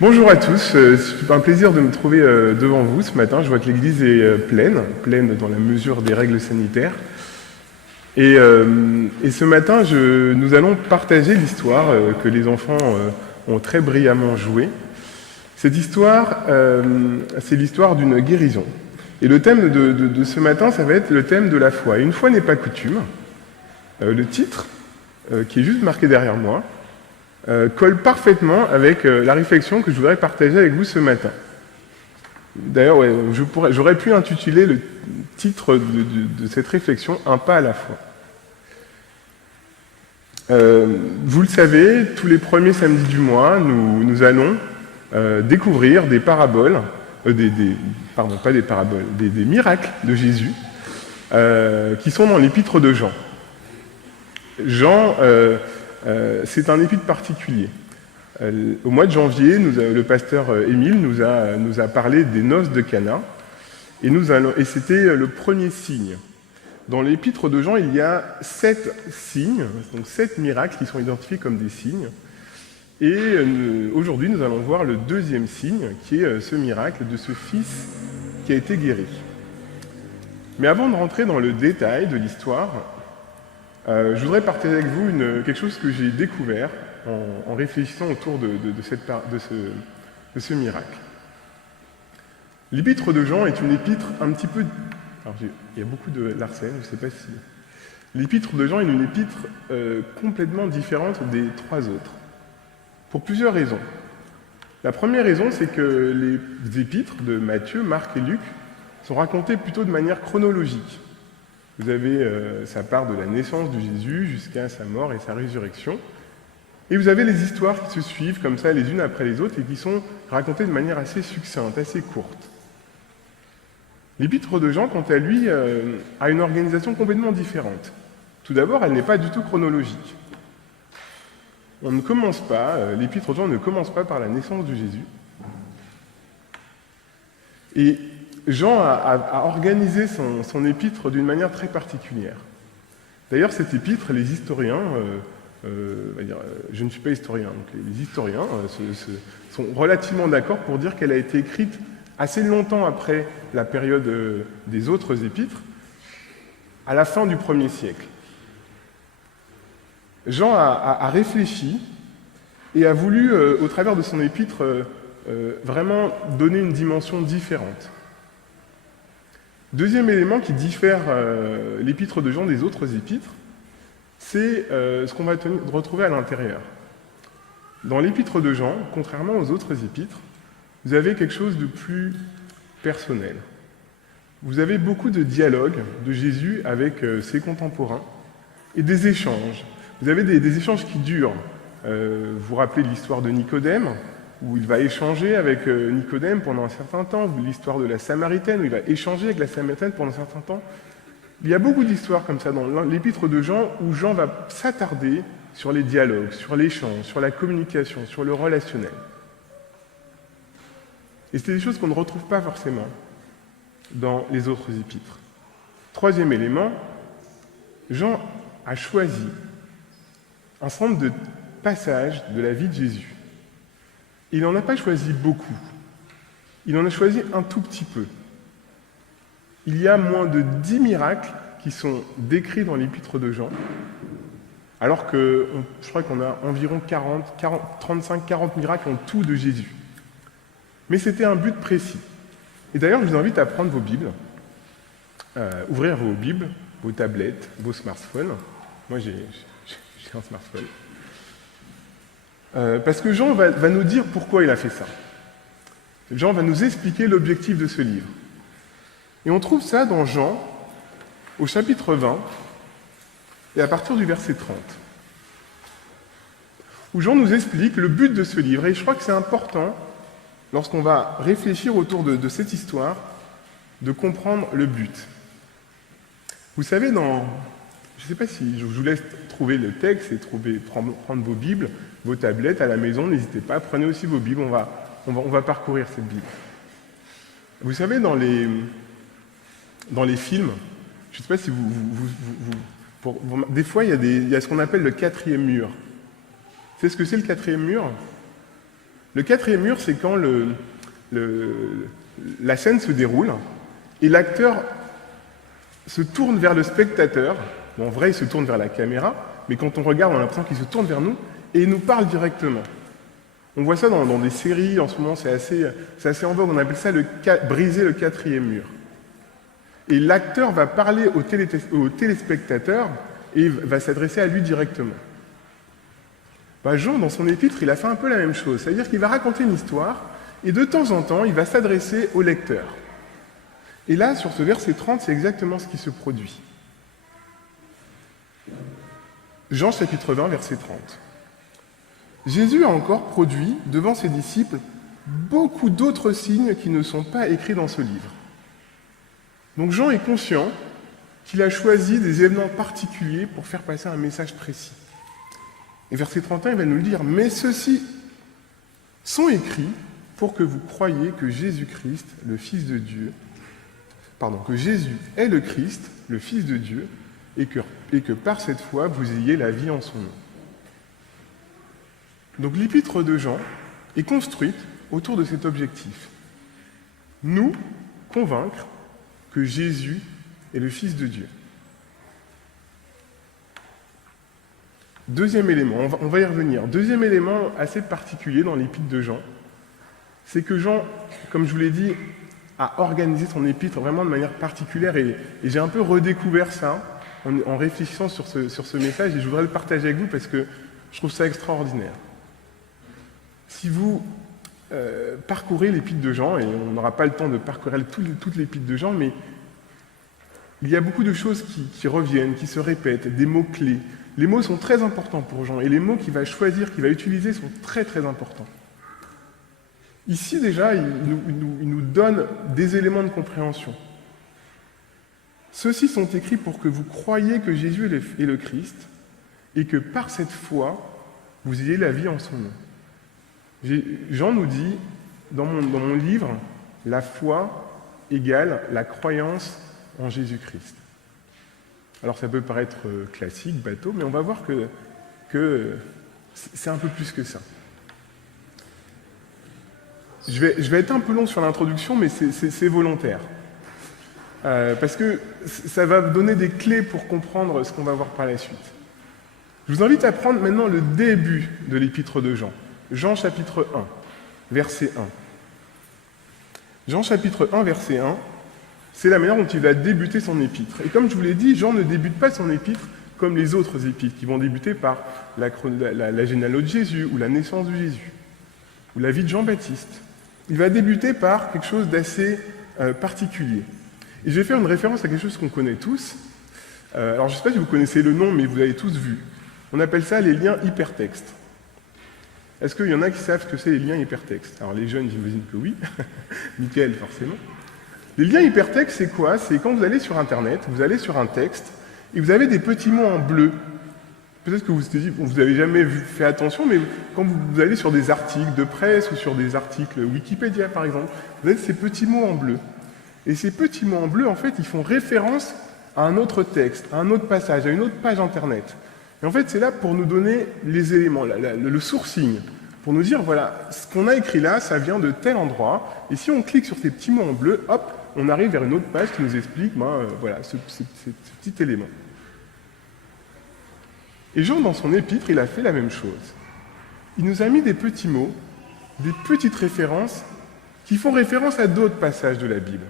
Bonjour à tous, c'est un plaisir de me trouver devant vous ce matin. Je vois que l'église est pleine dans la mesure des règles sanitaires. Et ce matin, nous allons partager l'histoire que les enfants ont très brillamment jouée. Cette histoire, c'est l'histoire d'une guérison. Et le thème de ce matin, ça va être le thème de la foi. Et une fois n'est pas coutume, le titre, qui est juste marqué derrière moi, colle parfaitement avec la réflexion que je voudrais partager avec vous ce matin. D'ailleurs, ouais, j'aurais pu intituler le titre de cette réflexion « Un pas à la fois ». Vous le savez, tous les premiers samedis du mois, nous allons découvrir des paraboles, des miracles de Jésus qui sont dans l'épître de Jean. Jean, c'est un épître particulier. Au mois de janvier, le pasteur Émile nous a parlé des noces de Cana, et c'était le premier signe. Dans l'épître de Jean, il y a 7 signes, donc 7 miracles qui sont identifiés comme des signes. Et aujourd'hui, nous allons voir le deuxième signe, qui est ce miracle de ce fils qui a été guéri. Mais avant de rentrer dans le détail de l'histoire, je voudrais partager avec vous quelque chose que j'ai découvert en réfléchissant autour de ce miracle. L'épître de Jean est une épître un petit peu... Alors, il y a beaucoup de Larsen, je ne sais pas si... L'épître de Jean est une épître complètement différente des 3 autres, pour plusieurs raisons. La première raison, c'est que les épîtres de Matthieu, Marc et Luc sont racontées plutôt de manière chronologique. Vous avez sa part de la naissance de Jésus jusqu'à sa mort et sa résurrection. Et vous avez les histoires qui se suivent comme ça, les unes après les autres, et qui sont racontées de manière assez succincte, assez courte. L'épître de Jean, quant à lui, a une organisation complètement différente. Tout d'abord, elle n'est pas du tout chronologique. On ne commence pas, l'épître de Jean ne commence pas par la naissance de Jésus. Et Jean a organisé son épître d'une manière très particulière. D'ailleurs, cette épître, les historiens, je ne suis pas historien, donc les historiens sont relativement d'accord pour dire qu'elle a été écrite assez longtemps après la période des autres épîtres, à la fin du 1er siècle. Jean a réfléchi et a voulu, au travers de son épître, vraiment donner une dimension différente. Deuxième élément qui diffère l'épître de Jean des autres épîtres, c'est ce qu'on va retrouver à l'intérieur. Dans l'épître de Jean, contrairement aux autres épîtres, vous avez quelque chose de plus personnel. Vous avez beaucoup de dialogues de Jésus avec ses contemporains et des échanges. Vous avez des échanges qui durent. Vous vous rappelez de l'histoire de Nicodème, où il va échanger avec Nicodème pendant un certain temps, ou l'histoire de la Samaritaine, où il va échanger avec la Samaritaine pendant un certain temps. Il y a beaucoup d'histoires comme ça dans l'épître de Jean, où Jean va s'attarder sur les dialogues, sur l'échange, sur la communication, sur le relationnel. Et c'est des choses qu'on ne retrouve pas forcément dans les autres épîtres. Troisième élément, Jean a choisi un certain nombre de passages de la vie de Jésus. Il n'en a pas choisi beaucoup. Il en a choisi un tout petit peu. Il y a moins de 10 miracles qui sont décrits dans l'épître de Jean, alors que je crois qu'on a environ 35-40 miracles en tout de Jésus. Mais c'était un but précis. Et d'ailleurs, je vous invite à prendre vos Bibles, ouvrir vos Bibles, vos tablettes, vos smartphones. Moi, j'ai un smartphone. Parce que Jean va nous dire pourquoi il a fait ça. Jean va nous expliquer l'objectif de ce livre. Et on trouve ça dans Jean, au chapitre 20, et à partir du verset 30, où Jean nous explique le but de ce livre. Et je crois que c'est important, lorsqu'on va réfléchir autour de cette histoire, de comprendre le but. Vous savez, je ne sais pas si je vous laisse trouver le texte et prendre vos Bibles, vos tablettes à la maison, n'hésitez pas, prenez aussi vos Bibles, on va parcourir cette Bible. Vous savez, dans les films, je ne sais pas si des fois, il y a ce qu'on appelle le 4e mur. C'est ce que c'est le 4e mur? Le quatrième mur, c'est quand la scène se déroule et l'acteur se tourne vers le spectateur. Bon, en vrai, il se tourne vers la caméra, mais quand on regarde, on a l'impression qu'il se tourne vers nous et il nous parle directement. On voit ça dans des séries, en ce moment, c'est assez en vogue, on appelle ça briser le quatrième mur. Et l'acteur va parler au téléspectateur et va s'adresser à lui directement. Jean, dans son épître, il a fait un peu la même chose, c'est-à-dire qu'il va raconter une histoire et de temps en temps, il va s'adresser au lecteur. Et là, sur ce verset 30, c'est exactement ce qui se produit. Jean chapitre 20, verset 30. Jésus a encore produit devant ses disciples beaucoup d'autres signes qui ne sont pas écrits dans ce livre. Donc Jean est conscient qu'il a choisi des événements particuliers pour faire passer un message précis. Et verset 31, il va nous le dire, « Mais ceux-ci sont écrits pour que vous croyiez que Jésus-Christ, le Fils de Dieu, que Jésus est le Christ, le Fils de Dieu, et que par cette foi, vous ayez la vie en son nom. » Donc l'épître de Jean est construite autour de cet objectif. Nous convaincre que Jésus est le Fils de Dieu. Deuxième élément, on va y revenir. Deuxième élément assez particulier dans l'épître de Jean, c'est que Jean, comme je vous l'ai dit, a organisé son épître vraiment de manière particulière et j'ai un peu redécouvert ça en réfléchissant sur ce message et je voudrais le partager avec vous parce que je trouve ça extraordinaire. Si vous parcourez l'épître de Jean, et on n'aura pas le temps de parcourir toute l'épître de Jean, mais il y a beaucoup de choses qui reviennent, qui se répètent, des mots-clés. Les mots sont très importants pour Jean, et les mots qu'il va choisir, qu'il va utiliser, sont très très importants. Ici déjà, il nous donne des éléments de compréhension. Ceux-ci sont écrits pour que vous croyiez que Jésus est le Christ, et que par cette foi, vous ayez la vie en son nom. Jean nous dit, dans mon livre, la foi égale la croyance en Jésus-Christ. Alors ça peut paraître classique, bateau, mais on va voir que c'est un peu plus que ça. Je vais être un peu long sur l'introduction, mais c'est volontaire. Parce que ça va vous donner des clés pour comprendre ce qu'on va voir par la suite. Je vous invite à prendre maintenant le début de l'épître de Jean. Jean chapitre 1, verset 1. Jean chapitre 1, verset 1, c'est la manière dont il va débuter son épître. Et comme je vous l'ai dit, Jean ne débute pas son épître comme les autres épîtres, qui vont débuter par la généalogie de Jésus, ou la naissance de Jésus, ou la vie de Jean-Baptiste. Il va débuter par quelque chose d'assez particulier. Et je vais faire une référence à quelque chose qu'on connaît tous. Alors je ne sais pas si vous connaissez le nom, mais vous l'avez tous vu. On appelle ça les liens hypertextes. Est-ce qu'il y en a qui savent ce que c'est les liens hypertextes? Alors les jeunes, j'imagine que oui. Mickaël, forcément. Les liens hypertextes, c'est quoi? C'est quand vous allez sur Internet, vous allez sur un texte, et vous avez des petits mots en bleu. Peut-être que vous n'avez jamais fait attention, mais quand vous allez sur des articles de presse ou sur des articles Wikipédia, par exemple, vous avez ces petits mots en bleu. Et ces petits mots en bleu, en fait, ils font référence à un autre texte, à un autre passage, à une autre page Internet. Et en fait, c'est là pour nous donner les éléments, le sourcing, pour nous dire, voilà, ce qu'on a écrit là, ça vient de tel endroit, et si on clique sur ces petits mots en bleu, hop, on arrive vers une autre page qui nous explique, voilà, ce petit élément. Et Jean, dans son épître, il a fait la même chose. Il nous a mis des petits mots, des petites références, qui font référence à d'autres passages de la Bible.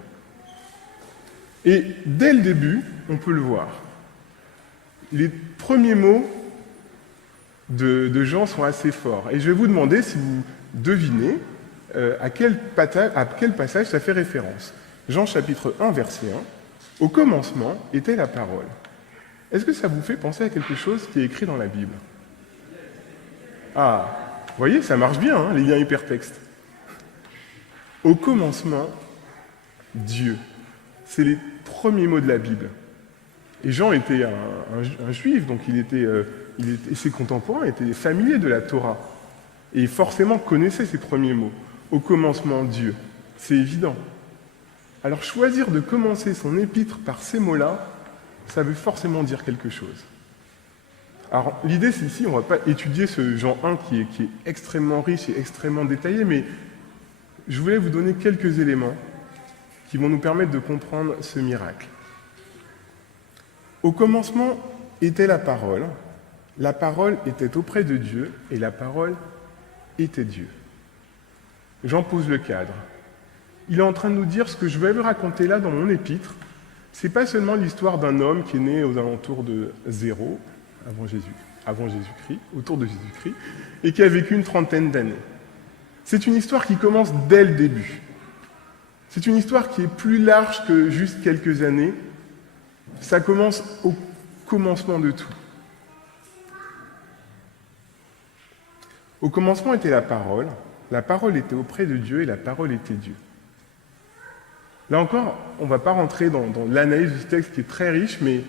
Et dès le début, on peut le voir. Les premiers mots de Jean sont assez forts. Et je vais vous demander si vous devinez à quel passage ça fait référence. Jean chapitre 1, verset 1. « Au commencement était la parole ». Est-ce que ça vous fait penser à quelque chose qui est écrit dans la Bible? Ah, vous voyez, ça marche bien, hein, les liens hypertextes. Au commencement, Dieu. C'est les premiers mots de la Bible. Et Jean était un juif, donc et ses contemporains étaient familiers de la Torah. Et forcément connaissaient ces premiers mots. Au commencement, Dieu. C'est évident. Alors choisir de commencer son épître par ces mots-là, ça veut forcément dire quelque chose. Alors l'idée, c'est ici, on ne va pas étudier ce Jean 1 qui est extrêmement riche et extrêmement détaillé, mais je voulais vous donner quelques éléments qui vont nous permettre de comprendre ce miracle. Au commencement était la parole était auprès de Dieu, et la parole était Dieu. Jean pose le cadre. Il est en train de nous dire ce que je vais vous raconter là dans mon épître. C'est pas seulement l'histoire d'un homme qui est né aux alentours de 0, avant Jésus-Christ, autour de Jésus-Christ, et qui a vécu une trentaine d'années. C'est une histoire qui commence dès le début. C'est une histoire qui est plus large que juste quelques années. Ça commence au commencement de tout. Au commencement était la parole était auprès de Dieu et la parole était Dieu. Là encore, on ne va pas rentrer dans l'analyse du texte qui est très riche, mais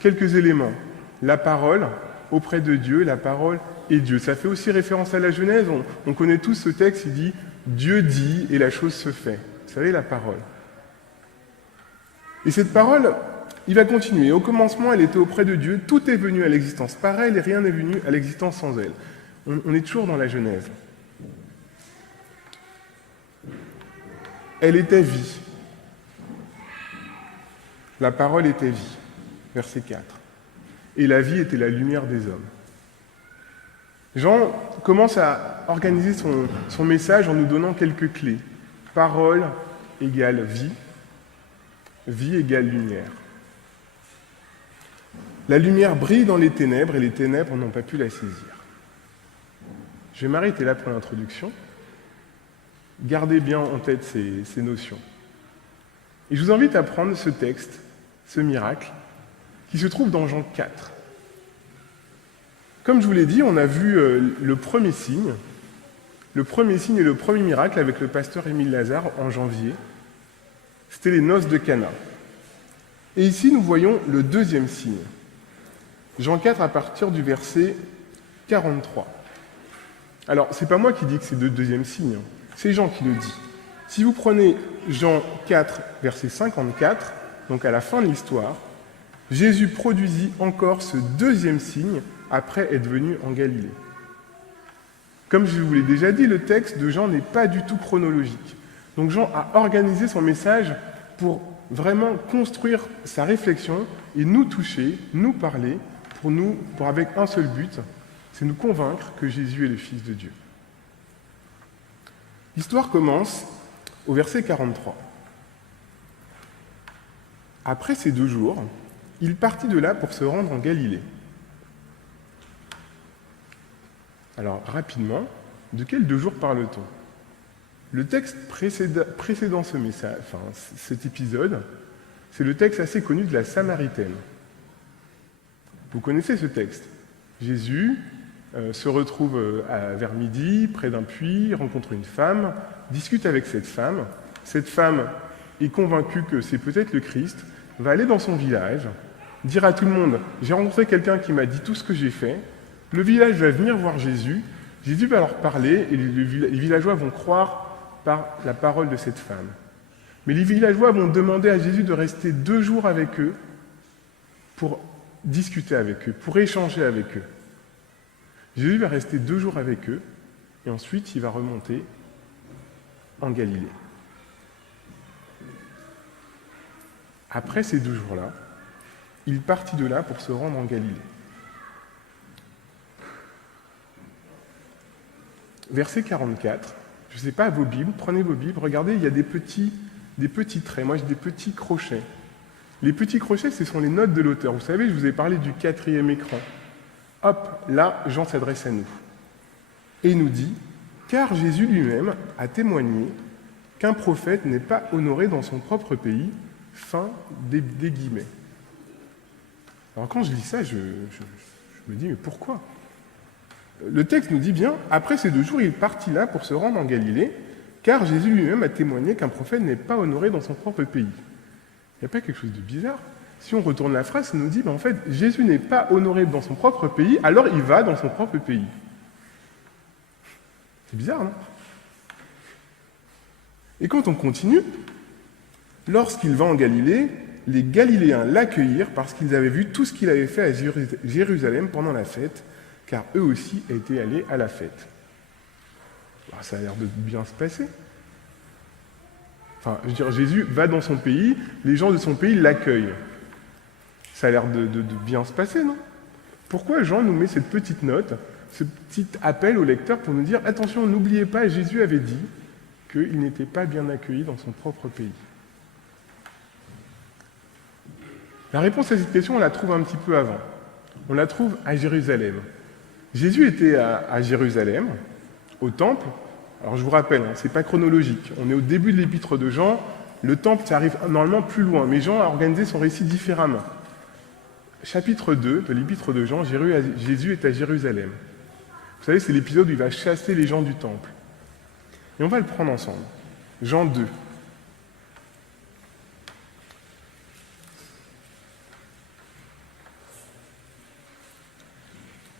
quelques éléments. La parole auprès de Dieu, la parole est Dieu. Ça fait aussi référence à la Genèse. On connaît tous ce texte, il dit « Dieu dit et la chose se fait ». Vous savez, la parole. Et cette parole, il va continuer. Au commencement, elle était auprès de Dieu. Tout est venu à l'existence par elle et rien n'est venu à l'existence sans elle. On est toujours dans la Genèse. Elle était vie. La parole était vie. Verset 4. Et la vie était la lumière des hommes. Jean commence à organiser son message en nous donnant quelques clés. Parole égale vie. Vie égale lumière. La lumière brille dans les ténèbres et les ténèbres n'ont pas pu la saisir. Je vais m'arrêter là pour l'introduction. Gardez bien en tête ces notions. Et je vous invite à prendre ce texte, ce miracle, qui se trouve dans Jean 4. Comme je vous l'ai dit, on a vu le premier signe et le premier miracle avec le pasteur Émile Lazare en janvier. C'était les noces de Cana. Et ici, nous voyons le deuxième signe. Jean 4 à partir du verset 43. Alors, c'est pas moi qui dis que c'est le deuxième signe, c'est Jean qui le dit. Si vous prenez Jean 4, verset 54, donc à la fin de l'histoire, Jésus produisit encore ce deuxième signe après être venu en Galilée. Comme je vous l'ai déjà dit, le texte de Jean n'est pas du tout chronologique. Donc Jean a organisé son message pour vraiment construire sa réflexion et nous toucher, nous parler, pour avec un seul but, c'est nous convaincre que Jésus est le Fils de Dieu. L'histoire commence au verset 43. Après ces 2 jours, il partit de là pour se rendre en Galilée. Alors, rapidement, de quels 2 jours parle-t-on ? Le texte précédant ce message, cet épisode, c'est le texte assez connu de la Samaritaine. Vous connaissez ce texte. Jésus se retrouve vers midi, près d'un puits, rencontre une femme, discute avec cette femme. Cette femme est convaincue que c'est peut-être le Christ, va aller dans son village, dire à tout le monde « J'ai rencontré quelqu'un qui m'a dit tout ce que j'ai fait ». Le village va venir voir Jésus, Jésus va leur parler et les villageois vont croire par la parole de cette femme. Mais les villageois vont demander à Jésus de rester 2 jours avec eux pour discuter avec eux, pour échanger avec eux. Jésus va rester 2 jours avec eux et ensuite il va remonter en Galilée. Après ces 2 jours-là, il partit de là pour se rendre en Galilée. Verset 44, je ne sais pas, vos Bibles, prenez vos Bibles, regardez, il y a des petits traits, moi j'ai des petits crochets. Les petits crochets, ce sont les notes de l'auteur. Vous savez, je vous ai parlé du 4e écran. Hop, là, Jean s'adresse à nous. Et il nous dit, « Car Jésus lui-même a témoigné qu'un prophète n'est pas honoré dans son propre pays. » Fin des guillemets. Alors quand je lis ça, je me dis, mais pourquoi ? Le texte nous dit bien, après ces 2 jours, il partit là pour se rendre en Galilée, car Jésus lui-même a témoigné qu'un prophète n'est pas honoré dans son propre pays. Il n'y a pas quelque chose de bizarre ? Si on retourne la phrase, ça nous dit, en fait, Jésus n'est pas honoré dans son propre pays, alors il va dans son propre pays. C'est bizarre, non ? Et quand on continue, lorsqu'il va en Galilée, les Galiléens l'accueillirent parce qu'ils avaient vu tout ce qu'il avait fait à Jérusalem pendant la fête, car eux aussi étaient allés à la fête. Alors, ça a l'air de bien se passer. Enfin, je veux dire, Jésus va dans son pays, les gens de son pays l'accueillent. Ça a l'air de bien se passer, non? Pourquoi Jean nous met cette petite note, ce petit appel au lecteur pour nous dire « Attention, n'oubliez pas, Jésus avait dit qu'il n'était pas bien accueilli dans son propre pays ». La réponse à cette question, on la trouve un petit peu avant. On la trouve à Jérusalem. Jésus était à Jérusalem, au temple. Alors je vous rappelle, ce n'est pas chronologique. On est au début de l'épître de Jean. Le temple, ça arrive normalement plus loin. Mais Jean a organisé son récit différemment. Chapitre 2 de l'épître de Jean, Jésus est à Jérusalem. Vous savez, c'est l'épisode où il va chasser les gens du temple. Et on va le prendre ensemble. Jean 2.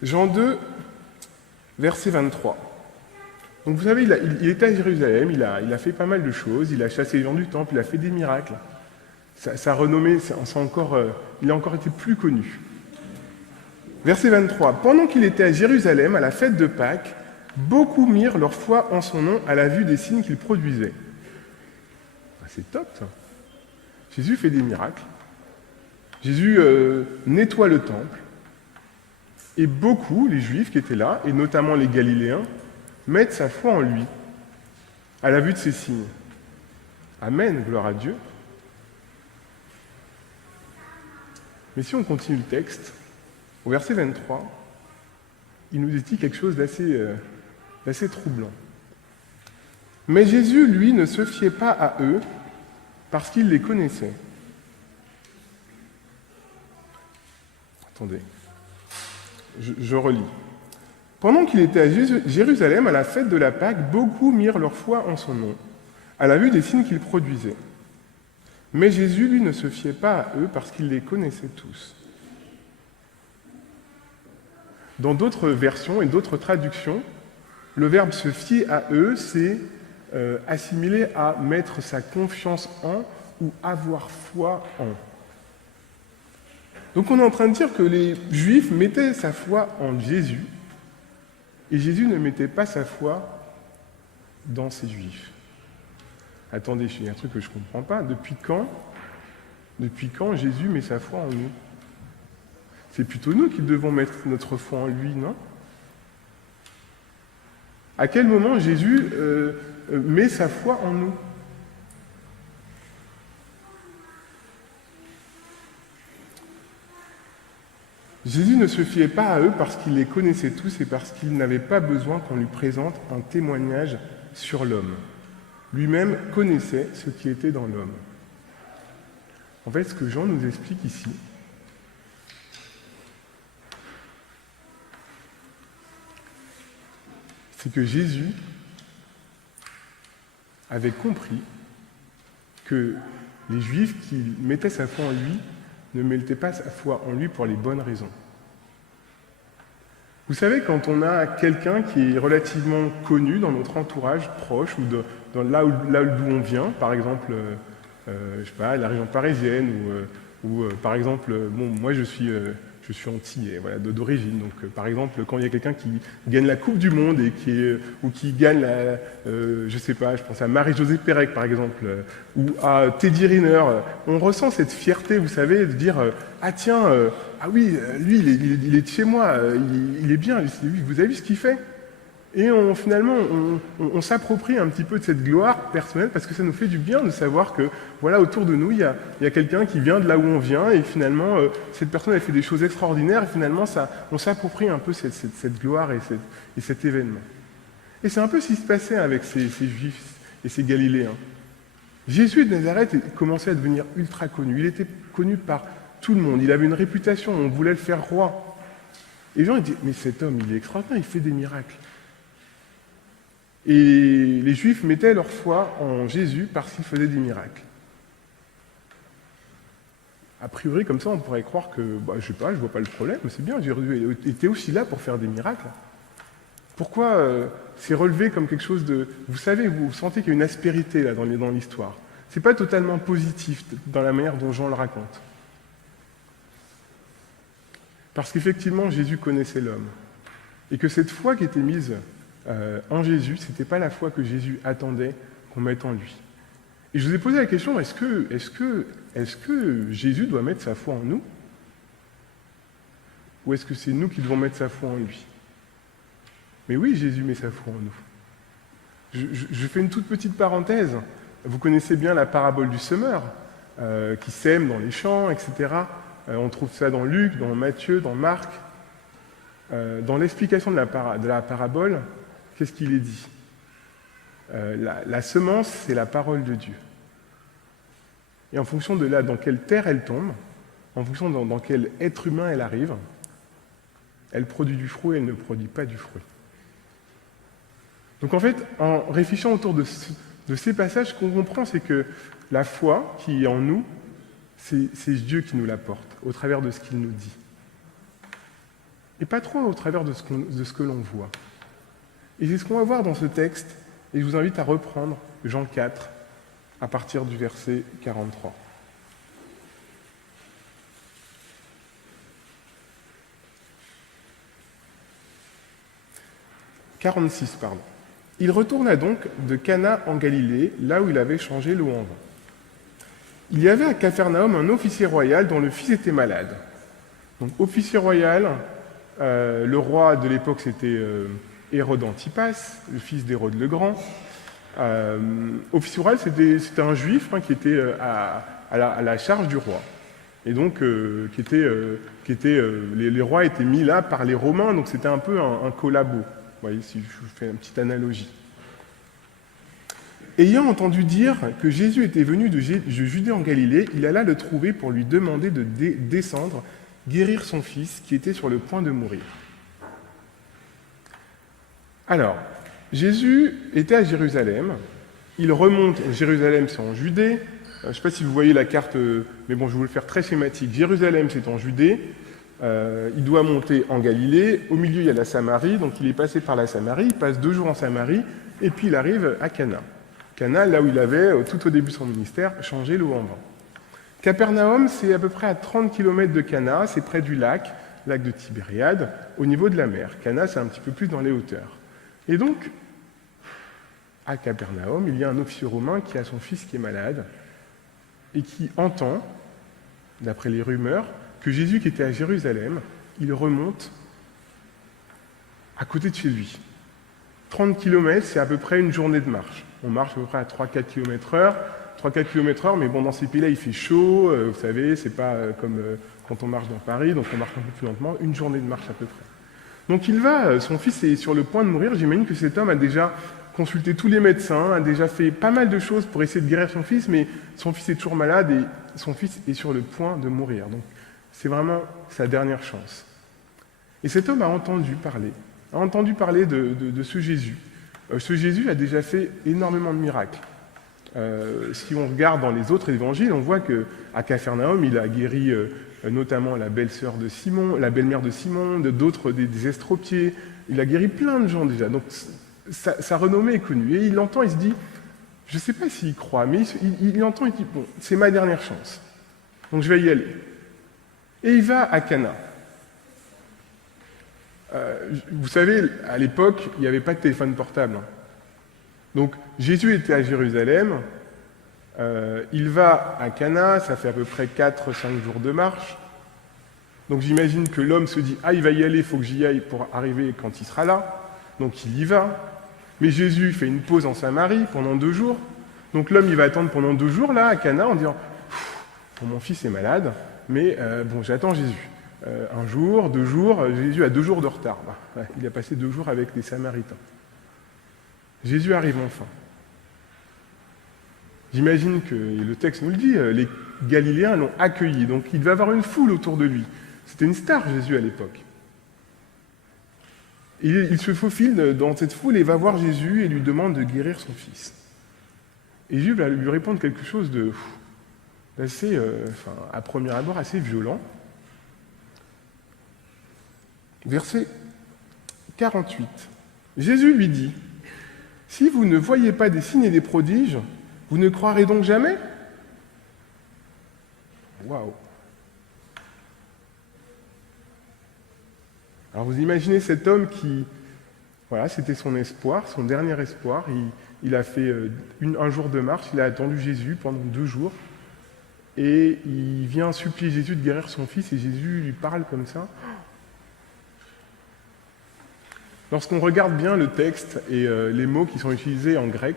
Jean 2, verset 23. Donc vous savez, il était à Jérusalem, il a fait pas mal de choses, il a chassé les gens du temple, il a fait des miracles. Sa renommée, il a encore été plus connu. Verset 23. Pendant qu'il était à Jérusalem, à la fête de Pâques, beaucoup mirent leur foi en son nom à la vue des signes qu'il produisait. C'est top, ça. Jésus fait des miracles. Jésus nettoie le temple. Et beaucoup, les Juifs qui étaient là, et notamment les Galiléens, mettent sa foi en lui, à la vue de ces signes. Amen, gloire à Dieu. Mais si on continue le texte, au verset 23, il nous dit quelque chose d'assez troublant. Mais Jésus, lui, ne se fiait pas à eux parce qu'il les connaissait. Attendez, je relis. Pendant qu'il était à Jérusalem, à la fête de la Pâque, beaucoup mirent leur foi en son nom, à la vue des signes qu'il produisait. Mais Jésus, lui, ne se fiait pas à eux parce qu'il les connaissait tous. Dans d'autres versions et d'autres traductions, le verbe se fier à eux, c'est assimilé à mettre sa confiance en ou avoir foi en. Donc on est en train de dire que les Juifs mettaient sa foi en Jésus, et Jésus ne mettait pas sa foi dans ces Juifs. Attendez, il y a un truc que je ne comprends pas. Depuis quand Jésus met sa foi en nous? C'est plutôt nous qui devons mettre notre foi en lui, non? À quel moment Jésus met sa foi en nous? Jésus ne se fiait pas à eux parce qu'il les connaissait tous et parce qu'il n'avait pas besoin qu'on lui présente un témoignage sur l'homme. Lui-même connaissait ce qui était dans l'homme. En fait, ce que Jean nous explique ici, c'est que Jésus avait compris que les Juifs qui mettaient sa foi en lui ne mettaient pas sa foi en lui pour les bonnes raisons. Vous savez, quand on a quelqu'un qui est relativement connu dans notre entourage proche ou dans là d'où on vient, par exemple, je sais pas, la région parisienne ou par exemple, moi je suis antillais, voilà, d'origine. Donc, par exemple, quand il y a quelqu'un qui gagne la Coupe du Monde et qui gagne je sais pas, je pense à Marie-Josée Pérec, par exemple, ou à Teddy Riner, on ressent cette fierté, vous savez, de dire ah tiens, ah oui, lui, il est de chez moi, il est bien, vous avez vu ce qu'il fait? Et finalement, on s'approprie un petit peu de cette gloire personnelle parce que ça nous fait du bien de savoir que, voilà, autour de nous, il y a quelqu'un qui vient de là où on vient et finalement, cette personne a fait des choses extraordinaires et finalement, on s'approprie un peu cette gloire et cet événement. Et c'est un peu ce qui se passait avec ces Juifs et ces Galiléens. Jésus de Nazareth commençait à devenir ultra connu. Il était connu par tout le monde. Il avait une réputation, on voulait le faire roi. Et les gens disaient, mais cet homme, il est extraordinaire, il fait des miracles. Et les Juifs mettaient leur foi en Jésus parce qu'il faisait des miracles. A priori, comme ça, on pourrait croire que, je sais pas, je vois pas le problème, mais c'est bien, Jésus était aussi là pour faire des miracles. Pourquoi c'est relevé comme quelque chose de... Vous savez, vous sentez qu'il y a une aspérité là dans l'histoire. C'est pas totalement positif dans la manière dont Jean le raconte. Parce qu'effectivement, Jésus connaissait l'homme. Et que cette foi qui était mise en Jésus, ce n'était pas la foi que Jésus attendait qu'on mette en lui. Et je vous ai posé la question, est-ce que Jésus doit mettre sa foi en nous? Ou est-ce que c'est nous qui devons mettre sa foi en lui? Mais oui, Jésus met sa foi en nous. Je fais une toute petite parenthèse. Vous connaissez bien la parabole du semeur, qui sème dans les champs, etc. On trouve ça dans Luc, dans Matthieu, dans Marc. Dans l'explication de la parabole, qu'est-ce qu'il est dit? La semence, c'est la parole de Dieu. Et en fonction de là, dans quelle terre elle tombe, en fonction dans quel être humain elle arrive, elle produit du fruit et elle ne produit pas du fruit. Donc en fait, en réfléchissant autour de ces passages, ce qu'on comprend, c'est que la foi qui est en nous, c'est Dieu qui nous l'apporte, au travers de ce qu'il nous dit. Et pas trop au travers de ce que l'on voit. Et c'est ce qu'on va voir dans ce texte, et je vous invite à reprendre Jean 4, à partir du verset 43. « 46, pardon. Il retourna donc de Cana en Galilée, là où il avait changé l'eau en vin. Il y avait à Capharnaüm un officier royal dont le fils était malade. Donc, officier royal, le roi de l'époque, c'était Hérode Antipas, le fils d'Hérode le Grand. Officier royal, c'était un juif qui était à la charge du roi. Et donc, les rois étaient mis là par les Romains, donc c'était un peu un collabo. Vous voyez, si je vous fais une petite analogie. Ayant entendu dire que Jésus était venu de Judée en Galilée, il alla le trouver pour lui demander de descendre, guérir son fils qui était sur le point de mourir. Alors, Jésus était à Jérusalem, il remonte, Jérusalem c'est en Judée, je ne sais pas si vous voyez la carte, mais bon, je vais vous le faire très schématique. Jérusalem c'est en Judée, il doit monter en Galilée, au milieu il y a la Samarie, donc il est passé par la Samarie, il passe 2 jours en Samarie, et puis il arrive à Cana. Cana, là où il avait, tout au début de son ministère, changé l'eau en vin. Capernaum, c'est à peu près à 30 km de Cana, c'est près du lac de Tibériade, au niveau de la mer. Cana, c'est un petit peu plus dans les hauteurs. Et donc, à Capernaum, il y a un officier romain qui a son fils qui est malade, et qui entend, d'après les rumeurs, que Jésus qui était à Jérusalem, il remonte à côté de chez lui. 30 km, c'est à peu près une journée de marche. On marche à peu près à 3-4 km/h. 3-4 km/h, mais bon, dans ces pays-là, il fait chaud, vous savez, c'est pas comme quand on marche dans Paris, donc on marche un peu plus lentement, une journée de marche à peu près. Donc il va, son fils est sur le point de mourir, j'imagine que cet homme a déjà consulté tous les médecins, a déjà fait pas mal de choses pour essayer de guérir son fils, mais son fils est toujours malade et son fils est sur le point de mourir. Donc c'est vraiment sa dernière chance. Et cet homme a entendu parler de ce Jésus. Ce Jésus a déjà fait énormément de miracles. Si on regarde dans les autres évangiles, on voit qu'à Capharnaüm, il a guéri notamment la belle-sœur de Simon, la belle-mère de Simon, d'autres des estropiés. Il a guéri plein de gens déjà. Donc sa renommée est connue. Et il l'entend, il se dit, je ne sais pas s'il croit, mais il entend, il dit, bon, c'est ma dernière chance. Donc je vais y aller. Et il va à Cana. Vous savez, à l'époque, il n'y avait pas de téléphone portable. Donc Jésus était à Jérusalem, il va à Cana, ça fait à peu près 4-5 jours de marche. Donc j'imagine que l'homme se dit « Ah, il va y aller, il faut que j'y aille pour arriver quand il sera là. » Donc il y va. Mais Jésus fait une pause en Samarie pendant 2 jours. Donc l'homme, il va attendre pendant 2 jours là, à Cana, en disant « Mon fils est malade, mais bon, j'attends Jésus. » 1 jour, 2 jours, Jésus a 2 jours de retard. Il a passé 2 jours avec les Samaritains. Jésus arrive enfin. J'imagine que, et le texte nous le dit, les Galiléens l'ont accueilli, donc il va avoir une foule autour de lui. C'était une star, Jésus, à l'époque. Et il se faufile dans cette foule et va voir Jésus et lui demande de guérir son fils. Et Jésus va lui répondre quelque chose d'assez, à premier abord, assez violent. Verset 48. Jésus lui dit « Si vous ne voyez pas des signes et des prodiges, Vous ne croirez donc jamais? Waouh! Alors vous imaginez cet homme qui, voilà, c'était son espoir, son dernier espoir. Il a fait un jour de marche, il a attendu Jésus pendant 2 jours, et il vient supplier Jésus de guérir son fils, et Jésus lui parle comme ça. Lorsqu'on regarde bien le texte et les mots qui sont utilisés en grec,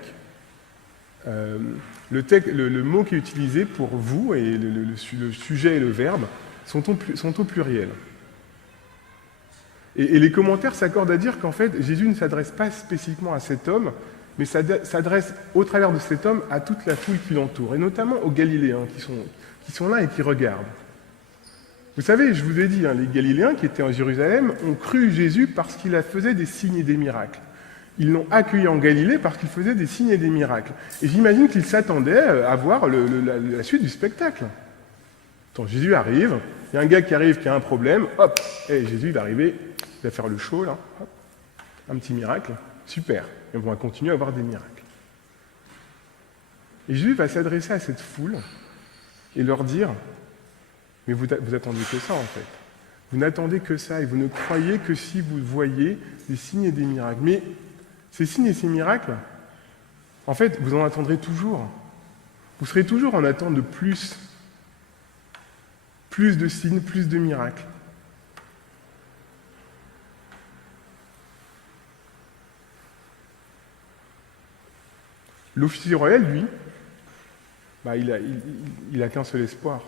le mot qui est utilisé pour vous, et le sujet et le verbe, sont au pluriel. Et les commentaires s'accordent à dire qu'en fait, Jésus ne s'adresse pas spécifiquement à cet homme, mais s'adresse au travers de cet homme à toute la foule qui l'entoure, et notamment aux Galiléens qui sont là et qui regardent. Vous savez, je vous ai dit, les Galiléens qui étaient en Jérusalem ont cru Jésus parce qu'il faisait des signes et des miracles. Ils l'ont accueilli en Galilée parce qu'il faisait des signes et des miracles. Et j'imagine qu'ils s'attendaient à voir la suite du spectacle. Quand Jésus arrive, il y a un gars qui arrive qui a un problème, hop, Jésus il va arriver, il va faire le show là, hop, un petit miracle, super. Et on va continuer à avoir des miracles. Et Jésus va s'adresser à cette foule et leur dire, mais vous attendez que ça en fait. Vous n'attendez que ça et vous ne croyez que si vous voyez des signes et des miracles. Mais ces signes et ces miracles, en fait, vous en attendrez toujours. Vous serez toujours en attente de plus. Plus de signes, plus de miracles. L'officier royal, lui, il a qu'un seul espoir.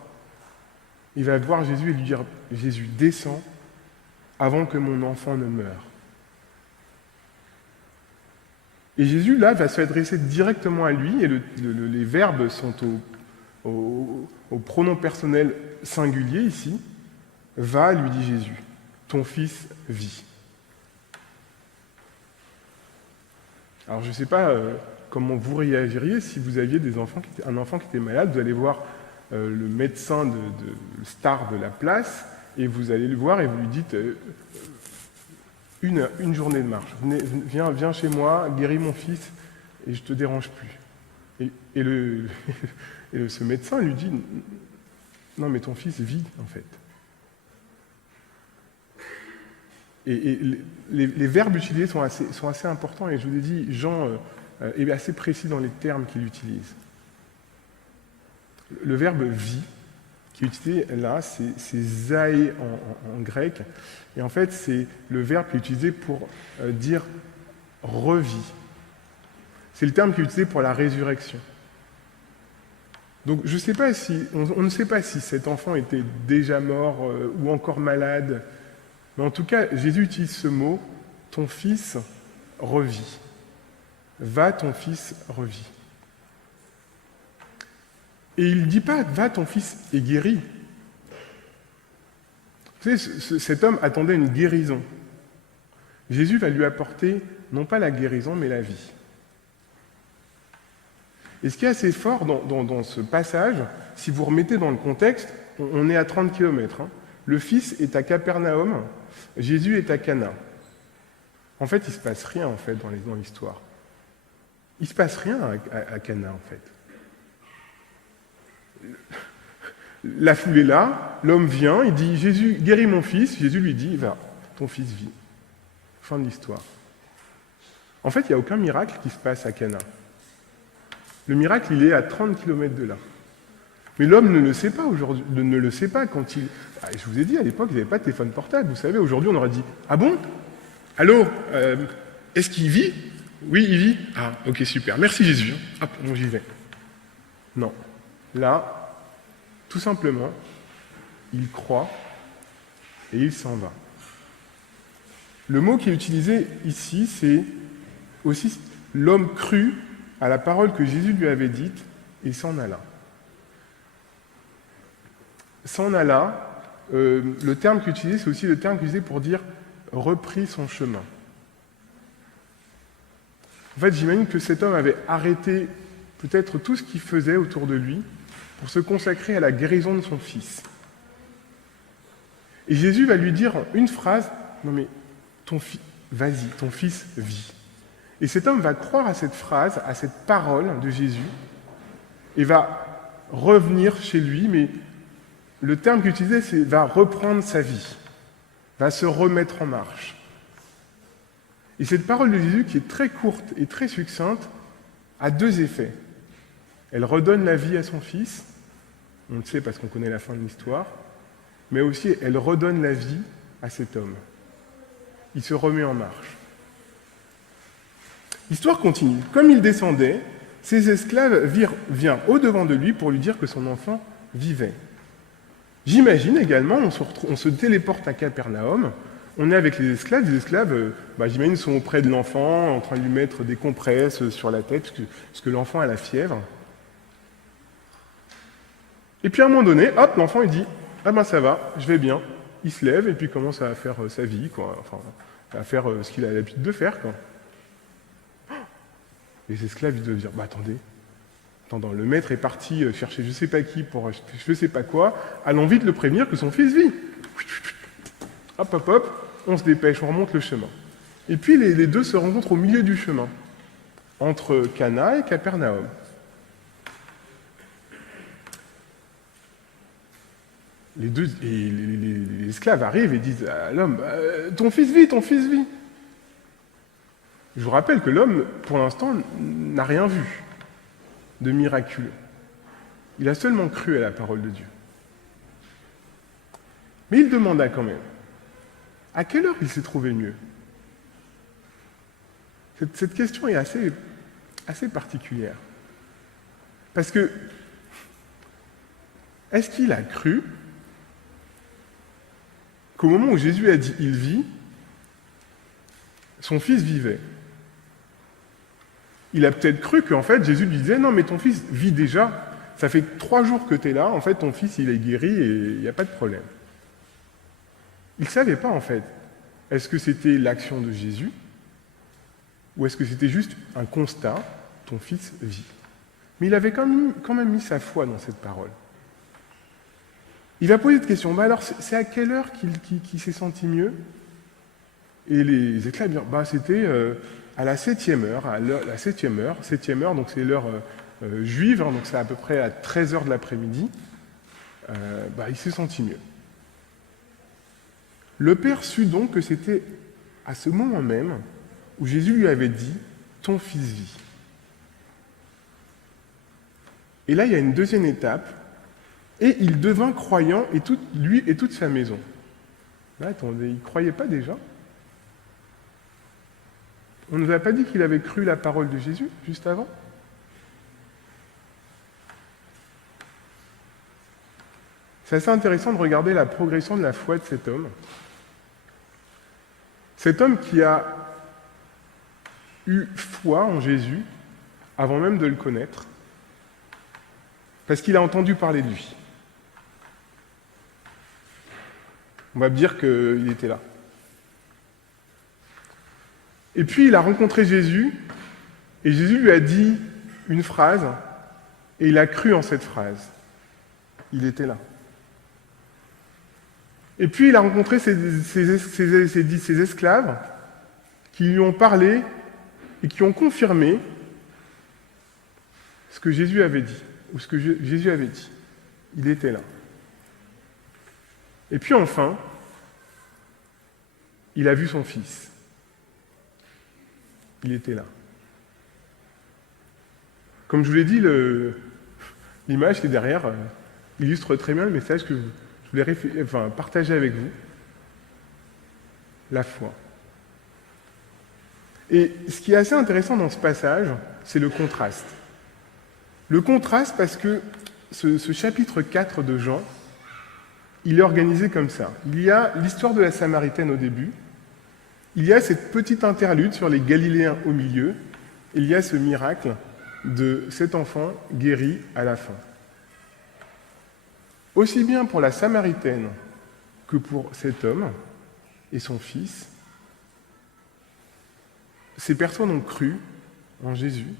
Il va voir Jésus et lui dire « Jésus, descends avant que mon enfant ne meure. » Et Jésus, là, va s'adresser directement à lui, et les verbes sont au pronom personnel singulier ici. « Va », lui dit Jésus, « ton fils vit. » Alors je ne sais pas comment vous réagiriez si vous aviez un enfant qui était malade, vous allez voir le médecin le star de la place, et vous allez le voir et vous lui dites une journée de marche. Viens chez moi, guéris mon fils, et je te dérange plus. Et ce médecin lui dit non, mais ton fils vit en fait. Et les verbes utilisés sont assez importants, et je vous ai dit, Jean est assez précis dans les termes qu'il utilise. Le verbe vie, qui est utilisé là, c'est zae en grec, et en fait c'est le verbe qui est utilisé pour dire revit. C'est le terme qui est utilisé pour la résurrection. Donc je sais pas on ne sait pas si cet enfant était déjà mort ou encore malade, mais en tout cas Jésus utilise ce mot, ton fils revit. Va, ton fils revit. Et il ne dit pas, va, ton fils est guéri. Vous savez, cet homme attendait une guérison. Jésus va lui apporter, non pas la guérison, mais la vie. Et ce qui est assez fort dans ce passage, si vous remettez dans le contexte, on est à 30 km. Le fils est à Capernaum, Jésus est à Cana. En fait, il ne se passe rien en fait, dans l'histoire. Il ne se passe rien à Cana, en fait. La foule est là, l'homme vient, il dit « Jésus, guéris mon fils ». Jésus lui dit « Va, ton fils vit ». Fin de l'histoire. En fait, il n'y a aucun miracle qui se passe à Cana. Le miracle, il est à 30 km de là. Mais l'homme ne le sait pas aujourd'hui, ne le sait pas quand il... je vous ai dit, à l'époque, ils n'avaient pas de téléphone portable. Vous savez, aujourd'hui, on aurait dit « Ah bon? Allô, est-ce qu'il vit? Oui, il vit? Ah, ok, super. Merci Jésus. Hop, bon, j'y vais. » Non. Là, tout simplement, il croit et il s'en va. Le mot qui est utilisé ici, c'est aussi l'homme crut à la parole que Jésus lui avait dite et s'en alla. S'en alla, le terme qui est utilisé, c'est aussi le terme qui est utilisé pour dire repris son chemin. En fait, j'imagine que cet homme avait arrêté peut-être tout ce qu'il faisait autour de lui pour se consacrer à la guérison de son fils. Et Jésus va lui dire en une phrase, « Non mais, vas-y, ton fils vit. » Et cet homme va croire à cette phrase, à cette parole de Jésus, et va revenir chez lui, mais le terme qu'il utilisait, c'est « va reprendre sa vie », va se remettre en marche. Et cette parole de Jésus, qui est très courte et très succincte, a deux effets. Elle redonne la vie à son fils, on le sait parce qu'on connaît la fin de l'histoire, mais aussi elle redonne la vie à cet homme. Il se remet en marche. L'histoire continue. Comme il descendait, ses esclaves vinrent au-devant de lui pour lui dire que son enfant vivait. J'imagine également, on se téléporte à Capernaum, on est avec les esclaves j'imagine, sont auprès de l'enfant, en train de lui mettre des compresses sur la tête, parce que l'enfant a la fièvre. Et puis à un moment donné, hop, l'enfant il dit « Ah ben ça va, je vais bien ». Il se lève et puis commence à faire sa vie, quoi. Enfin, à faire ce qu'il a l'habitude de faire, quoi. Les esclaves, ils doivent dire, attendez, le maître est parti chercher je sais pas qui pour acheter je sais pas quoi, allons vite le prévenir que son fils vit. Hop, hop, hop, on se dépêche, on remonte le chemin. Et puis les deux se rencontrent au milieu du chemin, entre Cana et Capernaum. Les esclaves arrivent et disent à l'homme, ton fils vit. Je vous rappelle que l'homme, pour l'instant, n'a rien vu de miraculeux. Il a seulement cru à la parole de Dieu. Mais il demanda quand même, à quelle heure il s'est trouvé mieux ? Cette question est assez particulière. Parce que, est-ce qu'il a cru qu'au moment où Jésus a dit « il vit », son fils vivait ? Il a peut-être cru qu'en fait, Jésus lui disait « Non, mais ton fils vit déjà, ça fait 3 jours que tu es là, en fait, ton fils, il est guéri et il n'y a pas de problème. » Il ne savait pas, en fait, est-ce que c'était l'action de Jésus ou est-ce que c'était juste un constat, ton fils vit. Mais il avait quand même mis sa foi dans cette parole. Il va poser cette question, alors c'est à quelle heure qu'il s'est senti mieux ? Et les esclaves dirent, c'était à la 7e heure, la 7e heure, donc c'est l'heure juive, donc c'est à peu près à 13h de l'après-midi, il s'est senti mieux. Le père sut donc que c'était à ce moment même où Jésus lui avait dit « ton fils vit ». Et là, il y a une deuxième étape, et il devint croyant, lui et toute sa maison. Là, attendez, il ne croyait pas déjà ? On ne nous a pas dit qu'il avait cru la parole de Jésus, juste avant ? C'est assez intéressant de regarder la progression de la foi de cet homme. Cet homme qui a eu foi en Jésus avant même de le connaître, parce qu'il a entendu parler de lui. On va me dire qu'il était là. Et puis il a rencontré Jésus, et Jésus lui a dit une phrase, et il a cru en cette phrase. Il était là. Et puis il a rencontré ses esclaves qui lui ont parlé et qui ont confirmé ce que Jésus avait dit, ou ce que Jésus avait dit. Il était là. Et puis enfin, il a vu son fils. Il était là. Comme je vous l'ai dit, l'image qui est derrière illustre très bien le message que je voulais partager avec vous. La foi. Et ce qui est assez intéressant dans ce passage, c'est le contraste. Le contraste parce que ce chapitre 4 de Jean, il est organisé comme ça. Il y a l'histoire de la Samaritaine au début, il y a cette petite interlude sur les Galiléens au milieu, et il y a ce miracle de cet enfant guéri à la fin. Aussi bien pour la Samaritaine que pour cet homme et son fils, ces personnes ont cru en Jésus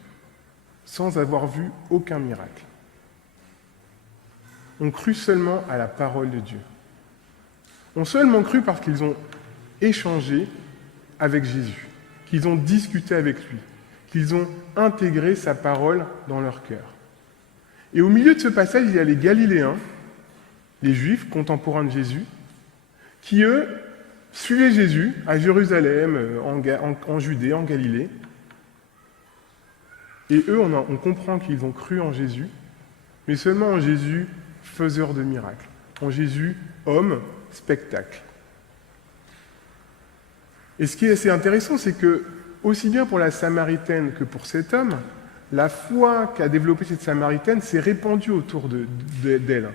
sans avoir vu aucun miracle. Ont cru seulement à la parole de Dieu. Ont seulement cru parce qu'ils ont échangé avec Jésus, qu'ils ont discuté avec lui, qu'ils ont intégré sa parole dans leur cœur. Et au milieu de ce passage, il y a les Galiléens, les Juifs contemporains de Jésus, qui, eux, suivaient Jésus à Jérusalem, en Judée, en Galilée. Et eux, on comprend qu'ils ont cru en Jésus, mais seulement en Jésus, faiseur de miracles, en Jésus, homme, spectacle. Et ce qui est assez intéressant, c'est que, aussi bien pour la Samaritaine que pour cet homme, la foi qu'a développée cette Samaritaine s'est répandue autour d'elle.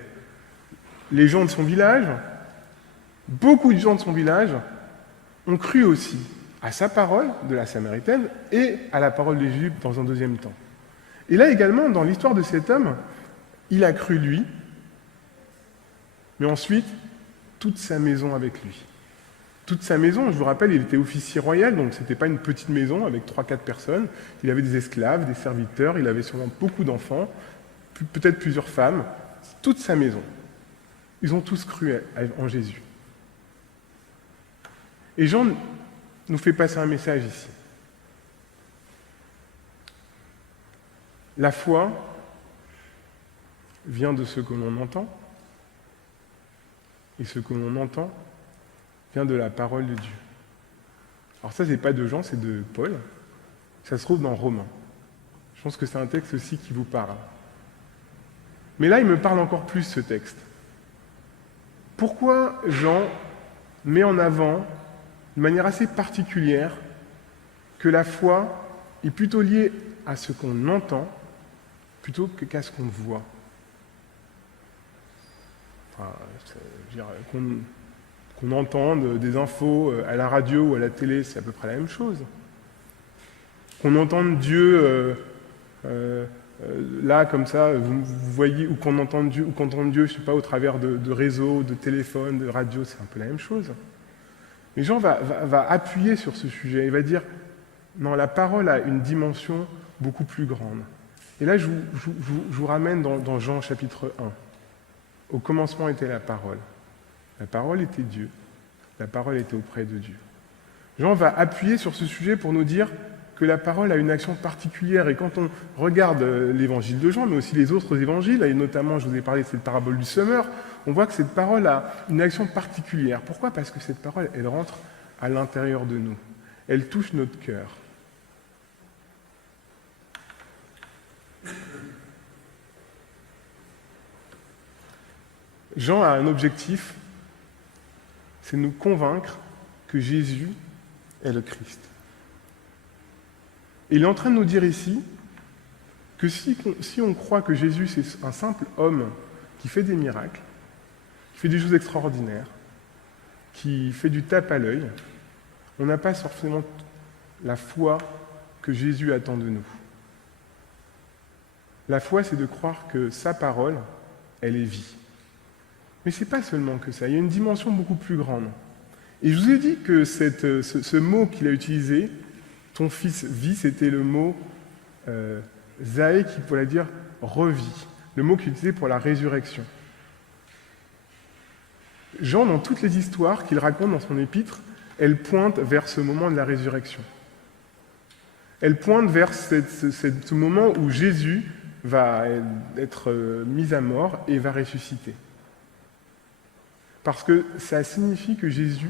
Les gens de son village, beaucoup de gens de son village, ont cru aussi à sa parole de la Samaritaine et à la parole des Juifs dans un deuxième temps. Et là également, dans l'histoire de cet homme, il a cru lui, mais ensuite, toute sa maison avec lui. Toute sa maison, je vous rappelle, il était officier royal, donc ce n'était pas une petite maison avec 3-4 personnes. Il avait des esclaves, des serviteurs, il avait sûrement beaucoup d'enfants, peut-être plusieurs femmes. Toute sa maison. Ils ont tous cru en Jésus. Et Jean nous fait passer un message ici. La foi vient de ce que l'on entend, et ce que l'on entend vient de la parole de Dieu. Alors ça, c'est pas de Jean, c'est de Paul. Ça se trouve dans Romains. Je pense que c'est un texte aussi qui vous parle. Mais là, il me parle encore plus, ce texte. Pourquoi Jean met en avant, de manière assez particulière, que la foi est plutôt liée à ce qu'on entend plutôt qu'à ce qu'on voit? Enfin, qu'on entende des infos à la radio ou à la télé, c'est à peu près la même chose. Qu'on entende Dieu là, comme ça, vous voyez, ou qu'on entende Dieu, je sais pas, au travers de réseaux, de téléphones, de radio, c'est un peu la même chose. Mais Jean va appuyer sur ce sujet, il va dire, non, la parole a une dimension beaucoup plus grande. Et là, je vous ramène dans Jean chapitre 1. Au commencement était la parole. La parole était Dieu. La parole était auprès de Dieu. Jean va appuyer sur ce sujet pour nous dire que la parole a une action particulière. Et quand on regarde l'évangile de Jean, mais aussi les autres évangiles, et notamment, je vous ai parlé de cette parabole du semeur, on voit que cette parole a une action particulière. Pourquoi ? Parce que cette parole, elle rentre à l'intérieur de nous. Elle touche notre cœur. Jean a un objectif, c'est nous convaincre que Jésus est le Christ. Et il est en train de nous dire ici que si on croit que Jésus c'est un simple homme qui fait des miracles, qui fait des choses extraordinaires, qui fait du tape à l'œil, on n'a pas forcément la foi que Jésus attend de nous. La foi, c'est de croire que sa parole, elle est vie. Mais ce n'est pas seulement que ça, il y a une dimension beaucoup plus grande. Et je vous ai dit que ce mot qu'il a utilisé, ton fils vit, c'était le mot zaé qui pourrait dire revit, le mot qu'il utilisait pour la résurrection. Jean, dans toutes les histoires qu'il raconte dans son épître, elle pointe vers ce moment de la résurrection. Elle pointe vers ce moment où Jésus va être mis à mort et va ressusciter. Parce que ça signifie que Jésus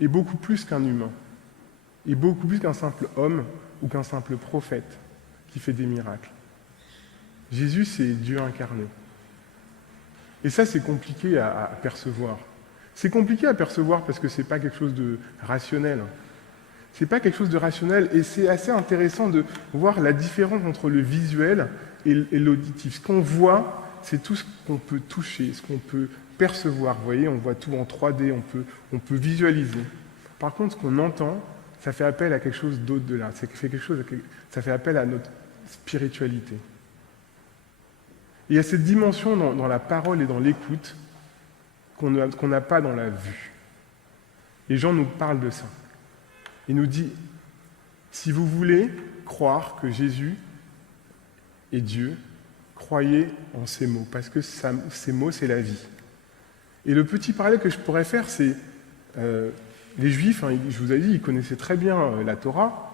est beaucoup plus qu'un humain, est beaucoup plus qu'un simple homme ou qu'un simple prophète qui fait des miracles. Jésus, c'est Dieu incarné. Et ça, c'est compliqué à percevoir. C'est compliqué à percevoir parce que ce n'est pas quelque chose de rationnel. C'est pas quelque chose de rationnel et c'est assez intéressant de voir la différence entre le visuel et l'auditif. Ce qu'on voit, c'est tout ce qu'on peut toucher, ce qu'on peut percevoir. Vous voyez, on voit tout en 3D, on peut visualiser. Par contre, ce qu'on entend, ça fait appel à quelque chose d'au-delà. Ça fait appel à notre spiritualité. Et il y a cette dimension dans la parole et dans l'écoute qu'on n'a pas dans la vue. Les gens nous parlent de ça. Il nous dit, si vous voulez croire que Jésus est Dieu, croyez en ces mots, parce que ces mots, c'est la vie. Et le petit parallèle que je pourrais faire, c'est les Juifs, je vous ai dit, ils connaissaient très bien la Torah.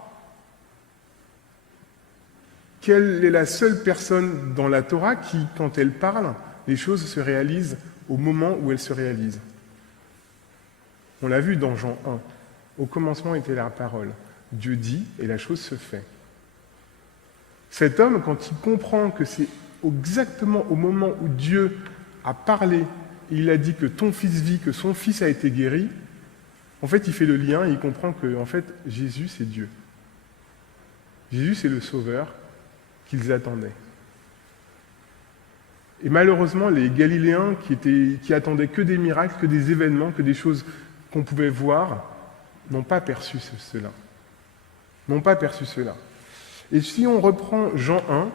Quelle est la seule personne dans la Torah qui, quand elle parle, les choses se réalisent au moment où elles se réalisent? On l'a vu dans Jean 1. Au commencement était la parole. Dieu dit et la chose se fait. Cet homme, quand il comprend que c'est exactement au moment où Dieu a parlé et il a dit que ton fils vit, que son fils a été guéri, en fait, il fait le lien et il comprend que, en fait, Jésus, c'est Dieu. Jésus, c'est le Sauveur qu'ils attendaient. Et malheureusement, les Galiléens qui attendaient que des miracles, que des événements, que des choses qu'on pouvait voir, n'ont pas perçu cela. N'ont pas perçu cela. Et si on reprend Jean 1,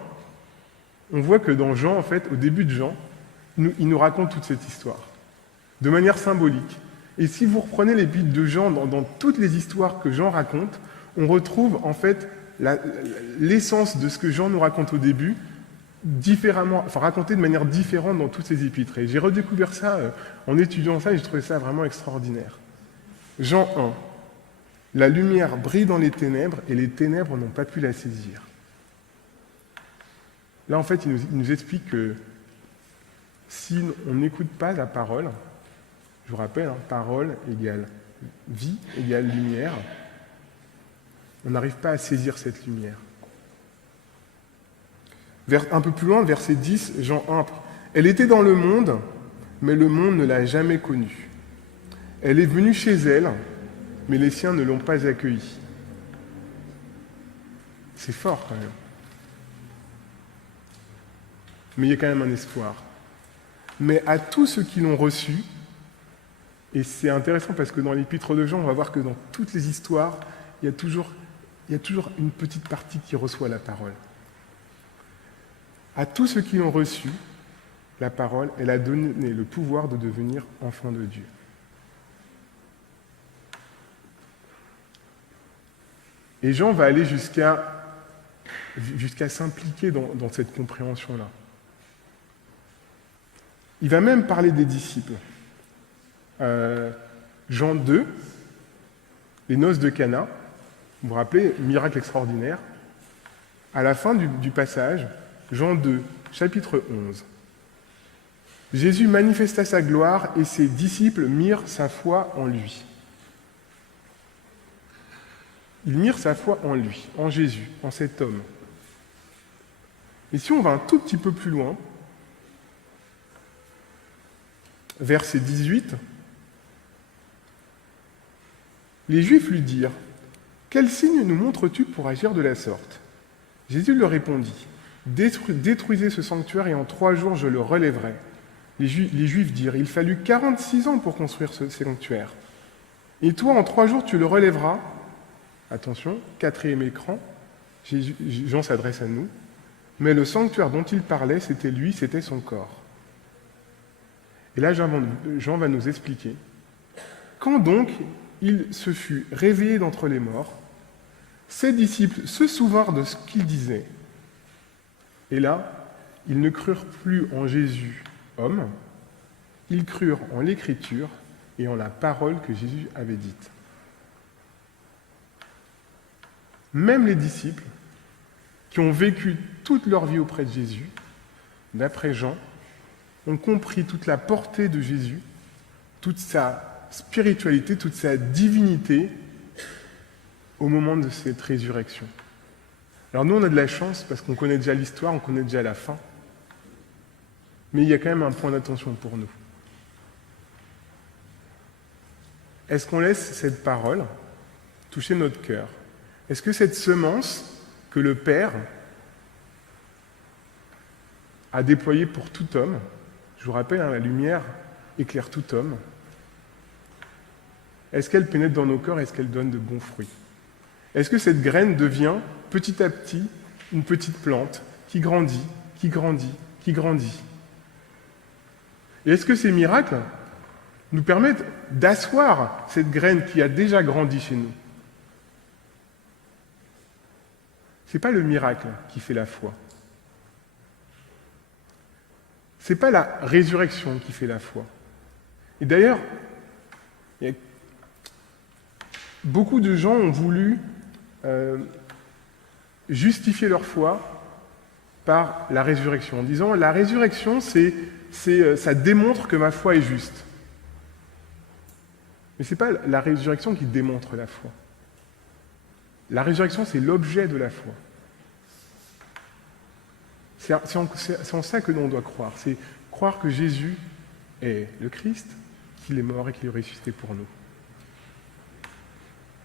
on voit que dans Jean, en fait, au début de Jean, il nous raconte toute cette histoire, de manière symbolique. Et si vous reprenez l'épître de Jean, dans toutes les histoires que Jean raconte, on retrouve en fait l'essence de ce que Jean nous raconte au début, différemment, enfin raconté de manière différente dans toutes ses épîtres. Et j'ai redécouvert ça en étudiant ça et j'ai trouvé ça vraiment extraordinaire. Jean 1. La lumière brille dans les ténèbres et les ténèbres n'ont pas pu la saisir. Là, en fait, il nous explique que si on n'écoute pas la parole, je vous rappelle, parole égale vie, égale lumière, on n'arrive pas à saisir cette lumière. Un peu plus loin, verset 10, Jean 1. Elle était dans le monde, mais le monde ne l'a jamais connue. Elle est venue chez elle, mais les siens ne l'ont pas accueillie. C'est fort quand même. Mais il y a quand même un espoir. Mais à tous ceux qui l'ont reçu, et c'est intéressant parce que dans l'épître de Jean, on va voir que dans toutes les histoires, il y a toujours une petite partie qui reçoit la parole. À tous ceux qui l'ont reçu, la parole, elle a donné le pouvoir de devenir enfants de Dieu. Et Jean va aller jusqu'à s'impliquer dans cette compréhension-là. Il va même parler des disciples. Jean 2, les noces de Cana, vous vous rappelez, miracle extraordinaire. À la fin du passage, Jean 2, chapitre 11. Jésus manifesta sa gloire et ses disciples mirent sa foi en lui. Ils mirent sa foi en lui, en Jésus, en cet homme. Et si on va un tout petit peu plus loin, verset 18, les Juifs lui dirent « Quel signe nous montres-tu pour agir de la sorte ?» Jésus leur répondit « Détruisez ce sanctuaire et en 3 jours je le relèverai. » Les Juifs dirent « Il fallut 46 ans pour construire ce sanctuaire. Et toi, en 3 jours, tu le relèveras. » Attention, 4e écran, Jean s'adresse à nous. Mais le sanctuaire dont il parlait, c'était lui, c'était son corps. Et là, Jean va nous expliquer. Quand donc il se fut réveillé d'entre les morts, ses disciples se souvinrent de ce qu'il disait. Et là, ils ne crurent plus en Jésus, homme, ils crurent en l'Écriture et en la parole que Jésus avait dite. Même les disciples, qui ont vécu toute leur vie auprès de Jésus, d'après Jean, ont compris toute la portée de Jésus, toute sa spiritualité, toute sa divinité au moment de cette résurrection. Alors nous, on a de la chance parce qu'on connaît déjà l'histoire, on connaît déjà la fin, mais il y a quand même un point d'attention pour nous. Est-ce qu'on laisse cette parole toucher notre cœur ? Est-ce que cette semence que le Père a déployée pour tout homme, je vous rappelle, la lumière éclaire tout homme, est-ce qu'elle pénètre dans nos cœurs, est-ce qu'elle donne de bons fruits ? Est-ce que cette graine devient petit à petit une petite plante qui grandit, qui grandit, qui grandit ? Et est-ce que ces miracles nous permettent d'asseoir cette graine qui a déjà grandi chez nous ? Ce n'est pas le miracle qui fait la foi. Ce n'est pas la résurrection qui fait la foi. Et d'ailleurs, beaucoup de gens ont voulu justifier leur foi par la résurrection, en disant la résurrection, ça démontre que ma foi est juste. Mais ce n'est pas la résurrection qui démontre la foi. La résurrection, c'est l'objet de la foi. C'est en ça que l'on doit croire. C'est croire que Jésus est le Christ, qu'il est mort et qu'il est ressuscité pour nous.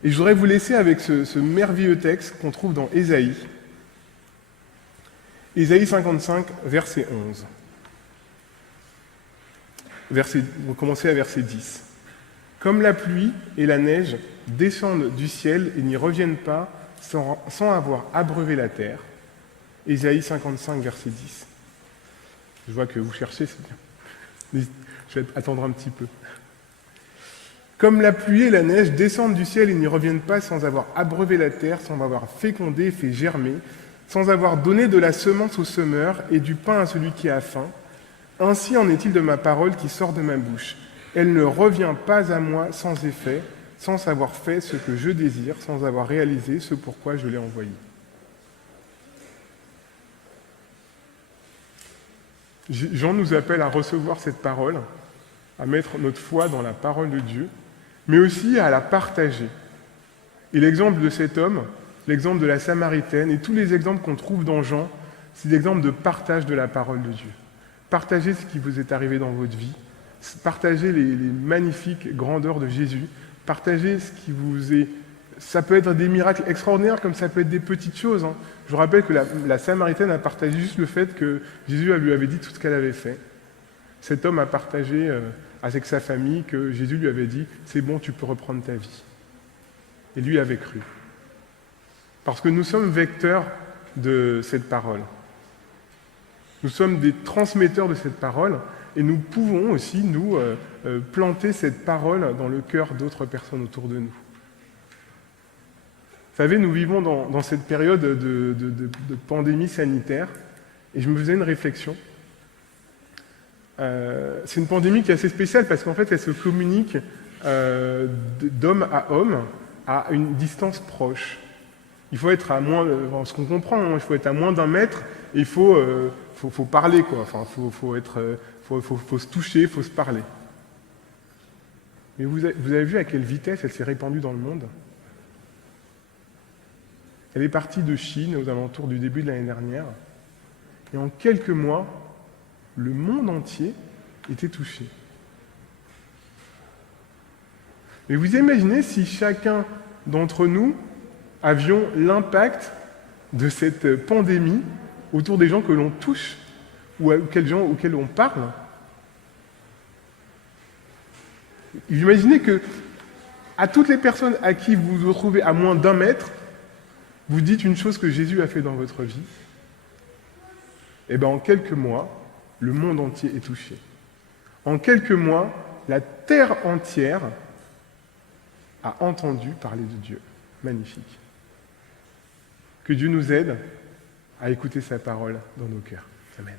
Et je voudrais vous laisser avec ce merveilleux texte qu'on trouve dans Ésaïe. Ésaïe 55, verset 11. On va commencer à verset 10. « Comme la pluie et la neige descendent du ciel et n'y reviennent pas sans avoir abreuvé la terre. » Ésaïe 55, verset 10. Je vois que vous cherchez, c'est bien. Je vais attendre un petit peu. « Comme la pluie et la neige descendent du ciel et n'y reviennent pas sans avoir abreuvé la terre, sans avoir fécondé, fait germer, sans avoir donné de la semence au semeur et du pain à celui qui a faim, ainsi en est-il de ma parole qui sort de ma bouche. Elle ne revient pas à moi sans effet, sans avoir fait ce que je désire, sans avoir réalisé ce pourquoi je l'ai envoyée. » Jean nous appelle à recevoir cette parole, à mettre notre foi dans la parole de Dieu, mais aussi à la partager. Et l'exemple de cet homme, l'exemple de la Samaritaine et tous les exemples qu'on trouve dans Jean, c'est des exemples de partage de la parole de Dieu. Partagez ce qui vous est arrivé dans votre vie, partagez les magnifiques grandeurs de Jésus, partagez ce qui vous est... Ça peut être des miracles extraordinaires comme ça peut être des petites choses. Hein. Je vous rappelle que la Samaritaine a partagé juste le fait que Jésus lui avait dit tout ce qu'elle avait fait. Cet homme a partagé avec sa famille que Jésus lui avait dit « c'est bon, tu peux reprendre ta vie ». Et lui avait cru. Parce que nous sommes vecteurs de cette parole. Nous sommes des transmetteurs de cette parole et nous pouvons aussi, nous, planter cette parole dans le cœur d'autres personnes autour de nous. Vous savez, nous vivons dans cette période de pandémie sanitaire et je me faisais une réflexion. C'est une pandémie qui est assez spéciale parce qu'en fait, elle se communique d'homme à homme à une distance proche. Il faut être à moins, ce qu'on comprend, hein, il faut être à moins d'1 mètre et il faut parler, quoi. Enfin, faut se toucher, il faut se parler. Mais vous avez vu à quelle vitesse elle s'est répandue dans le monde ? Elle est partie de Chine aux alentours du début de l'année dernière. Et en quelques mois, le monde entier était touché. Mais vous imaginez si chacun d'entre nous avions l'impact de cette pandémie autour des gens que l'on touche ou auxquels on parle. Imaginez que à toutes les personnes à qui vous vous retrouvez à moins d'1 mètre, vous dites une chose que Jésus a fait dans votre vie, et bien en quelques mois, le monde entier est touché. En quelques mois, la terre entière a entendu parler de Dieu. Magnifique. Que Dieu nous aide à écouter sa parole dans nos cœurs. Amen.